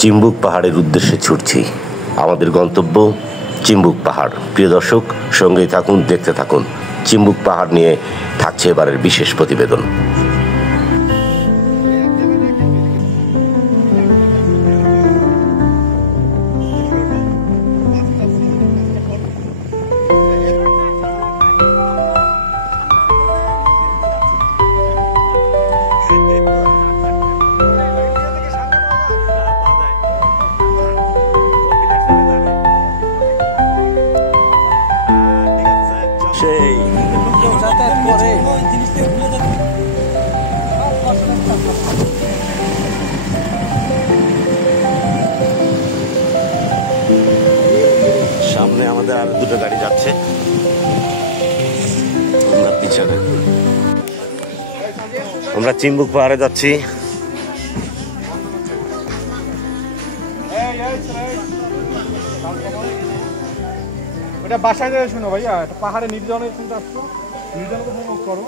চিম্বুক পাহাড়ের উদ্দেশ্যে ছুটছি। আমাদের গন্তব্য চিম্বুক পাহাড়। প্রিয় দর্শক, সঙ্গেই থাকুন, দেখতে থাকুন। চিম্বুক পাহাড় নিয়ে থাকছে এবারের বিশেষ প্রতিবেদন। সামনে আমাদের আর দুটো গাড়ি যাচ্ছে, পিছনে। আমরা চিম্বুক পাহাড়ে যাচ্ছি। ওটা বাসায় যাবে, শোনো ভাইয়া, পাহাড়ে নির্জনে শুনতে আসছো, নির্জনকে উপভোগ করো।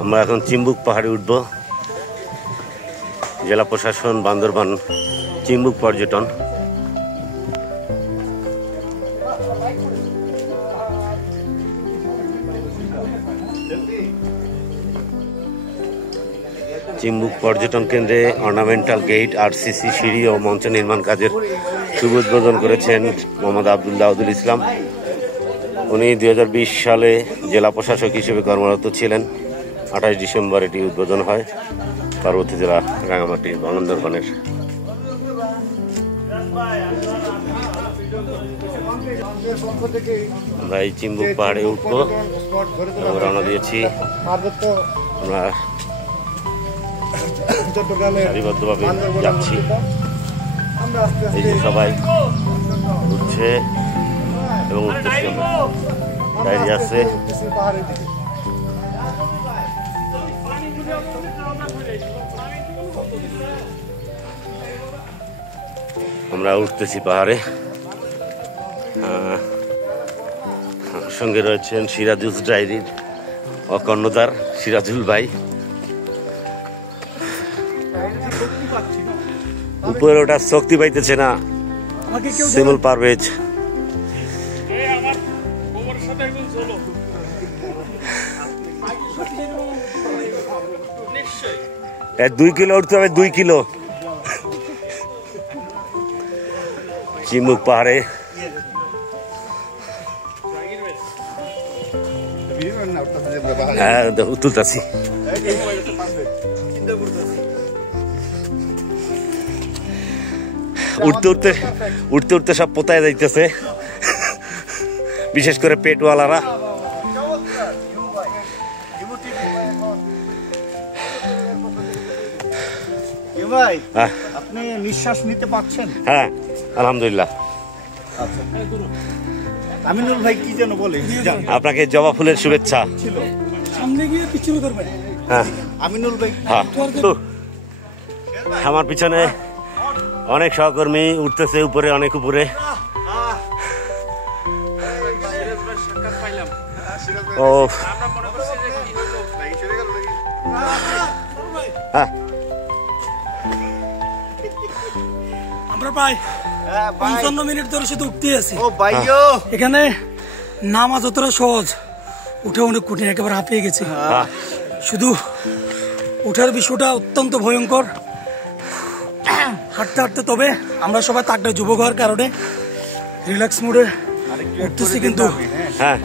আমরা এখন চিম্বুক পাহাড়ে উঠবো। জেলা প্রশাসন, বান্দরবান চিম্বুক পর্যটন। চিম্বুক পর্যটন কেন্দ্রে অর্নামেন্টাল গেট, আরসিসি, সিঁড়ি ও মঞ্চ নির্মাণ কাজের শুভ উদ্বোধন করেছেন মোহাম্মদ আব্দুল ইসলাম। উনি 2020 সালে জেলা প্রশাসক হিসেবে কর্মরত ছিলেন। 28 ডিসেম্বর এটি উদ্বোধন হয়। পার্বতী জেলা, রাঙামাটি, বান্দরবানের। আমরা এই চিম্বুক পাহাড়ে উঠবো, রওনা দিয়েছি। আমরা সারিবদ্ধভাবে যাচ্ছি। এই যে সবাই উঠছে এবং উঠতেছে, দাঁড়িয়ে আছে। আমরা উঠতেছি পাহাড়ে। সঙ্গে রয়েছেন সিরাজুল ডায়েরির কর্ণধার সিরাজুল ভাই। উপরে ওটা শক্তি পাইতেছে না, শিমুল পারভেজ। 2 কিলো উঠতে হবে, 2 কিলো। চিম্বুক পাহাড়ে হ্যাঁ তুলতেছি। উঠতে উঠতে সব পোতায় যাইতেছে, বিশেষ করে পেটওয়ালারা। আপনি নিঃশ্বাস নিতে পারছেন? হ্যাঁ, আলহামদুলিল্লাহ। আমিনুল ভাই কি যেন বলে, আপনাকে জবা ফুলের শুভেচ্ছা। সামনে গিয়ে পিছনে করবেন। হ্যাঁ, আমিনুল ভাই। হ্যাঁ, আমার পিছনে অনেক সহকর্মী উঠতেছে উপরে, অনেক উপরে। ও হ্যাঁ, আমরা প্রায় 55 মিনিট ধরে শুধু উঠতে আছি। এখানে নামা যতটা সহজ, উঠে অনেক কঠিন, একেবারে হাঁপিয়ে গেছে। শুধু উঠার বিষয়টা অত্যন্ত ভয়ঙ্কর। হাঁটতে হাঁটতে, তবে আমরা সবাই তাকটা যুবক হওয়ার কারণে রিল্যাক্স মোডে উঠতেছি, কিন্তু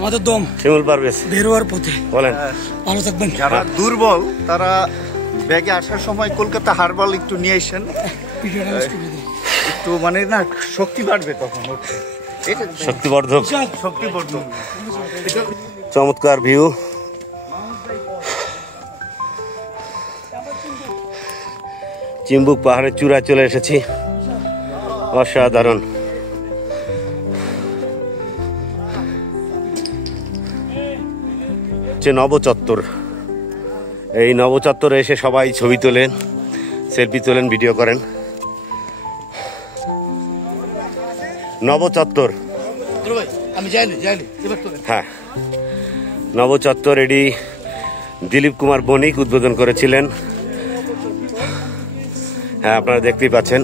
আমাদের দম শিমুল পারভেজ বের হওয়ার পথে। বলেন, ভালো থাকবেন। যারা দুর্বল তারা ব্যাগে আসার সময় কলকাতা হারবাল একটু নিয়ে আসেন, একটু মানে না শক্তি বাড়বে তখন। শক্তিবর্ধক। চমৎকার ভিউ। চিম্বুক পাহাড়ের চূড়ায় চলে এসেছি। অসাধারণ। নবচত্বর। এই নবচত্বরে এসে সবাই ছবি তোলেন, সেলফি তোলেন, ভিডিও করেন। নবচত্বর, আমি যাইনি হ্যাঁ, নবচত্বর এটি দিলীপ কুমার বণিক উদ্বোধন করেছিলেন। হ্যাঁ, আপনারা দেখতেই পাচ্ছেন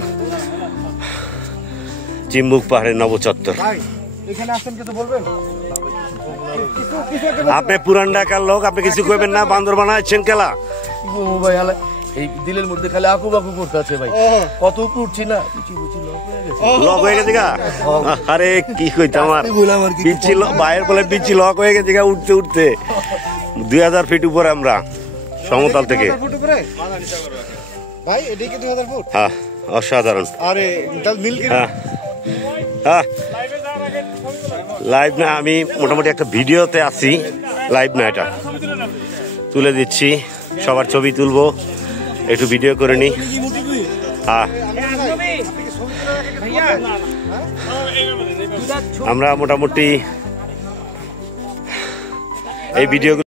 চিম্বুক পাহাড়ের নবচত্বর। ভাই এখানে আসছেন কিছু বলবেন? আপনি পুরান ঢাকার লোক, আপনি কিছু কইবেন না? বান্দর বানাচ্ছেন খেলা ভাই হালে এই দিলের মধ্যে খালি আকু বাকু করতে আছে ভাই, কত উপরে উঠছি না, লক হয়ে গেছে গা। আরে কি কইতে আমার পিচ্ছি বাইরের বলে পিচ্ছি লক হয়ে গেছে গা উঠতে উঠতে। 2000 ফিট উপরে আমরা সমতল থেকে। 2000 ফুট উপরে ভাই, এটাই কি 2000 ফুট? হ্যাঁ, অসাধারণ। আরে তাহলে নীলগিরি হ্যাঁ হ্যাঁ, লাইভ না, আমি মোটামুটি একটা ভিডিওতে আছি, লাইভ না, এটা তুলে দিচ্ছি। সবার ছবি তুলবো, একটু ভিডিও করে নি। হ্যাঁ, আমরা মোটামুটি এই ভিডিও